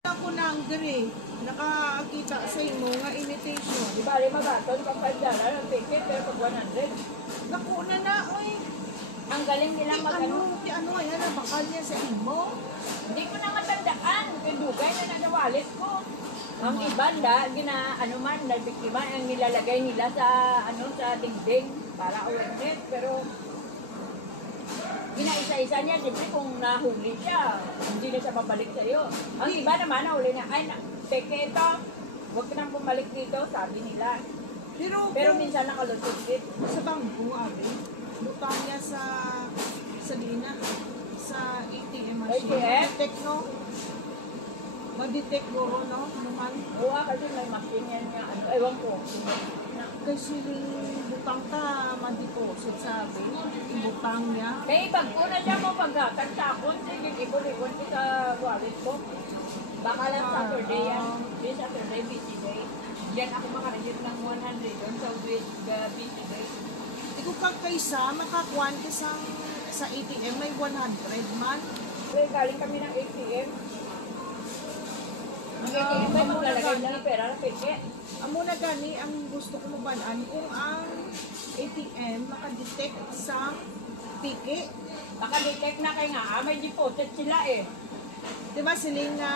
Ako na ang diri, nakakita sa imo nga invitation. Di ba, lima baton, $5 ang ticket, pero pag 100. Naku na, oy. Ang galing nilang mag-ano. Ano nga yan, bakal niya sa imo? Hindi ko na matandaan. Dugay na nanawalit ko. Ang ibanda, ano man, nabiktima, ang nilalagay nila sa, sa dingding para awareness. Pero, ginaisa-isa niya, siyempre kung nahuli siya, hindi na siya babalik sa iyo. Ang iba naman, nahuli na, ay, peke ito, huwag ka nang bumalik dito, sabi nila. Pero minsan nakalusot din. Sa bangko, abi, lutang niya sa Lina, sa ATM machine. ATM? Detect, no? Mag-detect guro, no? Naman. Oo, kasi may machine yan niya. Ewan ko. Kasi butang ka, ma-deposit sabi. Ibutang niya. Kaya ibag ko na siya mo pagkakad sa akon. Sige, ibon-ibon ko sa wallet ko. Baka lang Saturday yan. This Saturday, busy day. Diyan ako makareceive ng 100 on sa busy day. Ikaw pag kaysa, makakuan ka sa ATM, may 100 man. Kaya galing kami ng ATM. Ang ATM ay maglalagay lang ng pera ng peke. Ang muna gani, ang gusto ko mabalaan, kung ang ATM makadetect sa piki. Nakadetect na kayo nga, may deposit sila eh. Diba siling na,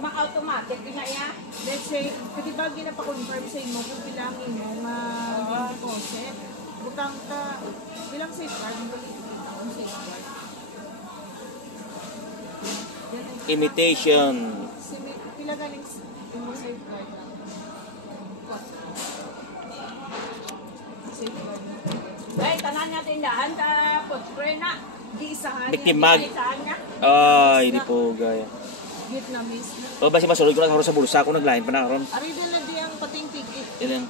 Ma-automatic na yan. let's say, kasi ba ginapakonfirm sa imo kung bilangin mo nga deposit, butang ka, bilang safeguard, ang balik ang safeguard. Imitation. Pila galing mo safeguard lang. Safeguard. Ay, tanan niya tindahan sa post-spray na. Giisahan Biktimag. Saan niya? Ay, hindi po gaya. Vietnamese na. O, basi masulod ko na sa bulsa ko, naglahin pa na karon. Ari na di ang pating ticket. Yan.